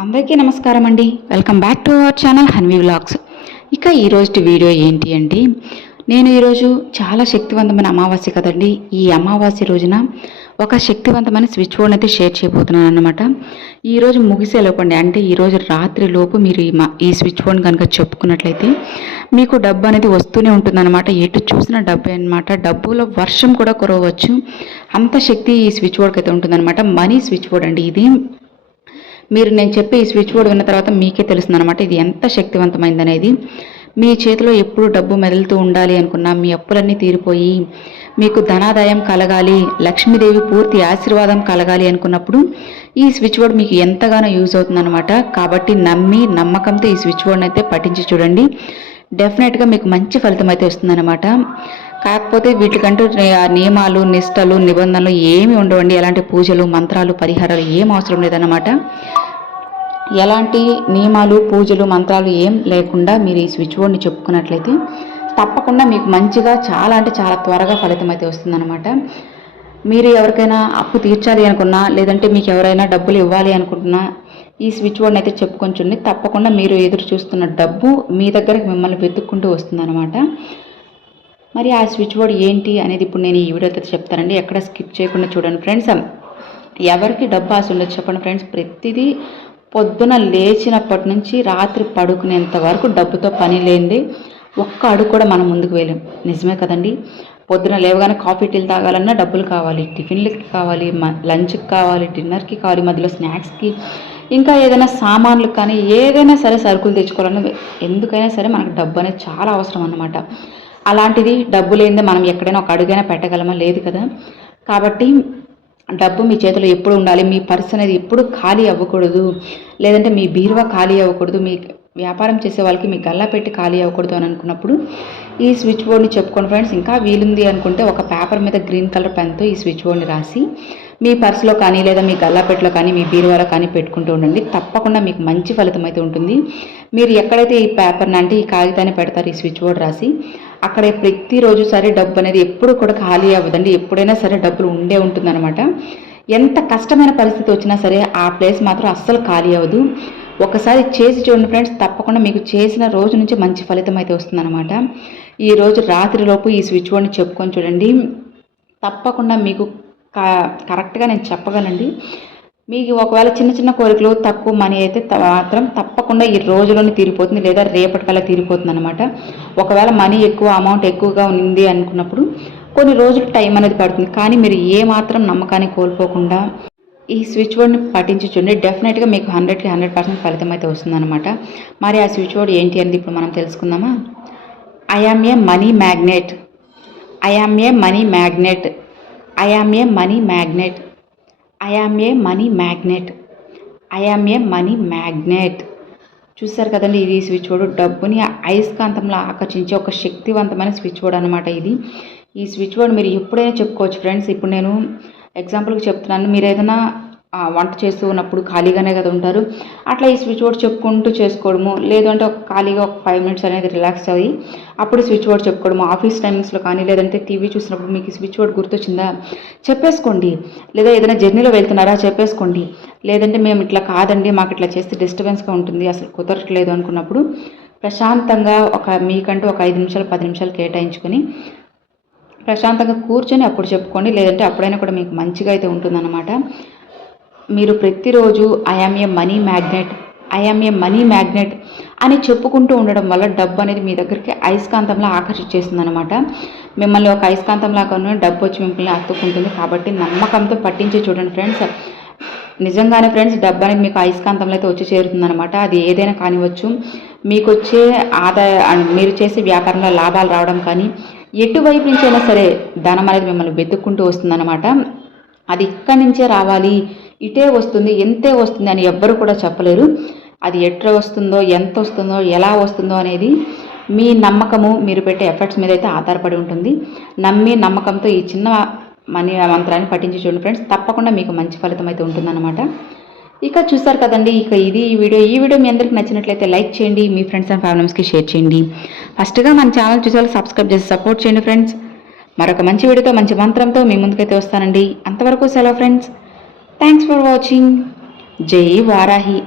అందరికీ నమస్కారం అండి. Welcome back to our channel Hanvi vlogs. ఇక ఈరోజు వీడియో ఏంటి అంటే నేను ఈరోజు చాలా శక్తివంతమైన అమావాస్య కదండి. ఈ అమావాస్య రోజున ఒక శక్తివంతమైన స్విచ్ బోర్డ్ అయితే షేర్ చేయబోతున్నాను అనమాట ఈరోజు ముగిసే లోపండి అంటే ఈరోజు రాత్రి లోపు మీరు ఈ మా- ఈ స్విచ్ బోర్డ్ కనుక చెప్పుకున్నట్లయితే మీకు డబ్బు అనేది వస్తూనే ఉంటుందన్నమాట. ఎటు చూసిన డబ్బే అనమాట డబ్బులో వర్షం కూడా కురవచ్చు. అంత శక్తి ఈ స్విచ్ బోర్డ్కి అయితే ఉంటుందన్నమాట. మనీ స్విచ్ బోర్డ్ అండి ఇది. మీరు నేను చెప్పే ఈ స్విచ్ బోర్డ్ విన్న తర్వాత మీకే తెలుస్తుంది అనమాట ఇది ఎంత శక్తివంతమైంది అనేది మీ చేతిలో ఎప్పుడు డబ్బు మెదులుతూ ఉండాలి అనుకున్నా మీ అప్పులన్నీ తీరిపోయి మీకు ధనాదాయం కలగాలి లక్ష్మీదేవి పూర్తి ఆశీర్వాదం కలగాలి అనుకున్నప్పుడు ఈ స్విచ్ బోర్డ్ మీకు ఎంతగానో యూజ్ అవుతుందన్నమాట. కాబట్టి నమ్మి నమ్మకంతో ఈ స్విచ్ బోర్డ్ని అయితే పఠించి చూడండి. డెఫినెట్గా మీకు మంచి ఫలితం అయితే వస్తుందన్నమాట. కాకపోతే వీటికంటూ ఆ నియమాలు నిష్టలు నిబంధనలు ఏమి ఉండవండి. ఎలాంటి పూజలు మంత్రాలు పరిహారాలు ఏం అవసరం లేదన్నమాట. ఎలాంటి నియమాలు పూజలు మంత్రాలు ఏం లేకుండా మీరు ఈ స్విచ్ బోర్డ్ని చెప్పుకున్నట్లయితే తప్పకుండా మీకు మంచిగా చాలా అంటే చాలా త్వరగా ఫలితం అయితే వస్తుందన్నమాట. మీరు ఎవరికైనా అప్పు తీర్చాలి అనుకున్నా లేదంటే మీకు ఎవరైనా డబ్బులు ఇవ్వాలి అనుకుంటున్నా ఈ స్విచ్ బోర్డ్ని అయితే చెప్పుకొని చూడండి. తప్పకుండా మీరు ఎదురు చూస్తున్న డబ్బు మీ దగ్గరకు మిమ్మల్ని వెతుక్కుంటూ వస్తుందన్నమాట. మరి ఆ స్విచ్ బోర్డ్ ఏంటి అనేది ఇప్పుడు నేను ఈ వీడియోతో చెప్తానండి. ఎక్కడ స్కిప్ చేయకుండా చూడండి ఫ్రెండ్స్. ఎవరికి డబ్బు ఆశ ఉండదు చెప్పండి ఫ్రెండ్స్. ప్రతిదీ పొద్దున లేచినప్పటి నుంచి రాత్రి పడుకునేంత వరకు డబ్బుతో పని లేనిది ఒక్క అడుగు కూడా మనం ముందుకు వేయలేం. నిజమే కదండి. పొద్దున లేవగానే కాఫీ టీలు తాగాలన్నా డబ్బులు కావాలి. టిఫిన్లకి కావాలి మ- లంచ్కి కావాలి డిన్నర్కి కావాలి మధ్యలో స్నాక్స్కి ఇంకా ఏదైనా సామాన్లు కానీ ఏదైనా సరే సరుకులు తెచ్చుకోవాలని ఎందుకైనా సరే మనకు డబ్బు అనేది చాలా అవసరం అన్నమాట. అలాంటిది డబ్బు లేనిదే మనం ఎక్కడైనా ఒక అడుగైనా పెట్టగలమా? లేదు కదా. కాబట్టి డబ్బు మీ చేతిలో ఎప్పుడు ఉండాలి? మీ పర్స్ అనేది ఎప్పుడు ఖాళీ అవ్వకూడదు. లేదంటే మీ బీరువా ఖాళీ అవ్వకూడదు. మీ వ్యాపారం చేసే వాళ్ళకి మీ గల్లా పెట్టి ఖాళీ అవ్వకూడదు అని అనుకున్నప్పుడు ఈ స్విచ్ బోర్డ్ని చెప్పుకోండి ఫ్రెండ్స్. ఇంకా వీలుంది అనుకుంటే ఒక పేపర్ మీద గ్రీన్ కలర్ పెన్తో ఈ స్విచ్ బోర్డ్ని రాసి మీ పర్సులో కానీ లేదా మీ గల్లాపెట్టలో కానీ మీ బీరువాలో కానీ పెట్టుకుంటూ ఉండండి. తప్పకుండా మీకు మంచి ఫలితం అయితే ఉంటుంది. మీరు ఎక్కడైతే ఈ పేపర్ని అంటే ఈ కాగితాన్ని పెడతారు ఈ స్విచ్ బోర్డ్ రాసి అక్కడ ప్రతిరోజు సరే డబ్బు అనేది ఎప్పుడు కూడా ఖాళీ అవ్వదండి. ఎప్పుడైనా సరే డబ్బులు ఉండే ఉంటుందన్నమాట. ఎంత కష్టమైన పరిస్థితి వచ్చినా సరే ఆ ప్లేస్ మాత్రం అస్సలు ఖాళీ అవ్వదు. ఒకసారి చేసి చూడండి ఫ్రెండ్స్ తప్పకుండా మీకు చేసిన రోజు నుంచి మంచి ఫలితం అయితే వస్తుందన్నమాట. ఈ రోజు రాత్రిలోపు ఈ స్విచ్ బోర్డ్ని చెప్పుకొని చూడండి. తప్పకుండా మీకు కరెక్ట్గా నేను చెప్పగలండి. మీకు ఒకవేళ చిన్న చిన్న కోరికలు తక్కువ మనీ అయితే మాత్రం తప్పకుండా ఈ రోజులోనే తీరిపోతుంది లేదా రేపటికల్లా తీరిపోతుంది అనమాట ఒకవేళ మనీ ఎక్కువ అమౌంట్ ఎక్కువగా ఉంది అనుకున్నప్పుడు కొన్ని రోజులు టైం అనేది పడుతుంది. కానీ మీరు ఏ మాత్రం నమ్మకాన్ని కోల్పోకుండా ఈ స్విచ్ బోర్డ్ని పఠించి చూడండి. డెఫినెట్గా మీకు హండ్రెడ్కి హండ్రెడ్ పర్సెంట్ ఫలితం అయితే వస్తుందన్నమాట మరి ఆ స్విచ్ బోర్డ్ ఏంటి అనేది ఇప్పుడు మనం తెలుసుకుందామా? I a money magnet I a money magnet I am a money magnet I am a money magnet I am a money magnet చూసారు కదండి ఇది స్విచ్ బోర్డు డబ్బుని అయస్కాంతంలో ఆకర్షించే ఒక శక్తివంతమైన స్విచ్ బోర్డ్ అనమాట ఇది. ఈ స్విచ్ బోర్డ్ మీరు ఎప్పుడైనా చెప్పుకోవచ్చు ఫ్రెండ్స్. ఇప్పుడు నేను ఎగ్జాంపుల్కి చెప్తున్నాను. మీరు ఏదైనా వంట చేస్తూ ఉన్నప్పుడు ఖాళీగానే కదా ఉంటారు. అట్లా ఈ స్విచ్ బోర్డ్ చెప్పుకుంటూ చేసుకోవడము లేదంటే ఒక ఖాళీగా ఒక ఫైవ్ మినిట్స్ అనేది రిలాక్స్ అయ్యి అప్పుడు స్విచ్ బోర్డ్ చెప్పుకోవడము ఆఫీస్ టైమింగ్స్లో కానీ లేదంటే టీవీ చూసినప్పుడు మీకు స్విచ్ బోర్డ్ గుర్తొచ్చిందా? చెప్పేసుకోండి. లేదా ఏదైనా జర్నీలో వెళ్తున్నారా? చెప్పేసుకోండి. లేదంటే మేము ఇట్లా కాదండి మాకు ఇట్లా చేస్తే డిస్టర్బెన్స్గా ఉంటుంది అసలు కుదరట్లేదు అనుకున్నప్పుడు ప్రశాంతంగా ఒక మీకంటూ ఒక ఐదు నిమిషాలు పది నిమిషాలు కేటాయించుకొని ప్రశాంతంగా కూర్చొని అప్పుడు చెప్పుకోండి. లేదంటే అప్పుడైనా కూడా మీకు మంచిగా అయితే ఉంటుందన్నమాట. మీరు ప్రతిరోజు I am a money magnet I am a money magnet అని చెప్పుకుంటూ ఉండడం వల్ల డబ్బు అనేది మీ దగ్గరికి అయస్కాంతంలో ఆకర్షించేస్తుంది అనమాట మిమ్మల్ని ఒక అయస్కాంతంలాగా డబ్బు వచ్చి మిమ్మల్ని అత్తుకుంటుంది కాబట్టి నమ్మకంతో పట్టించి చూడండి ఫ్రెండ్స్. నిజంగానే ఫ్రెండ్స్ డబ్బు అనేది మీకు అయస్కాంతంలో అయితే వచ్చి చేరుతుందనమాట. అది ఏదైనా కానివచ్చు మీకు వచ్చే ఆదాయ మీరు చేసే వ్యాపారంలో లాభాలు రావడం కానీ ఎటువైపు నుంచి అయినా సరే ధనం అనేది మిమ్మల్ని వెతుక్కుంటూ వస్తుందన్నమాట అది ఇక్కడి నుంచే రావాలి. ఇటే వస్తుంది ఎంతే వస్తుంది అని ఎవ్వరు కూడా చెప్పలేరు. అది ఎట్లా వస్తుందో ఎంత వస్తుందో ఎలా వస్తుందో అనేది మీ నమ్మకము మీరు పెట్టే ఎఫర్ట్స్ మీద అయితే ఆధారపడి ఉంటుంది. నమ్మి నమ్మకంతో ఈ చిన్న మనీ మంత్రాన్ని పఠించి చూడండి ఫ్రెండ్స్. తప్పకుండా మీకు మంచి ఫలితం అయితే ఉంటుందన్నమాట. ఇక చూసారు కదండి ఇక ఇది ఈ వీడియో. ఈ వీడియో మీ అందరికి నచ్చినట్లయితే లైక్ చేయండి మీ ఫ్రెండ్స్ అండ్ ఫ్యామిలీస్కి షేర్ చేయండి. ఫస్ట్గా మన ఛానల్ చూసే సబ్స్క్రైబ్ చేసి సపోర్ట్ చేయండి ఫ్రెండ్స్. మరొక మంచి వీడియోతో మంచి మంత్రంతో మీ ముందుకైతే వస్తానండి. అంతవరకు సెలవు friends. థ్యాంక్స్ ఫర్ వాచింగ్ జై వారాహి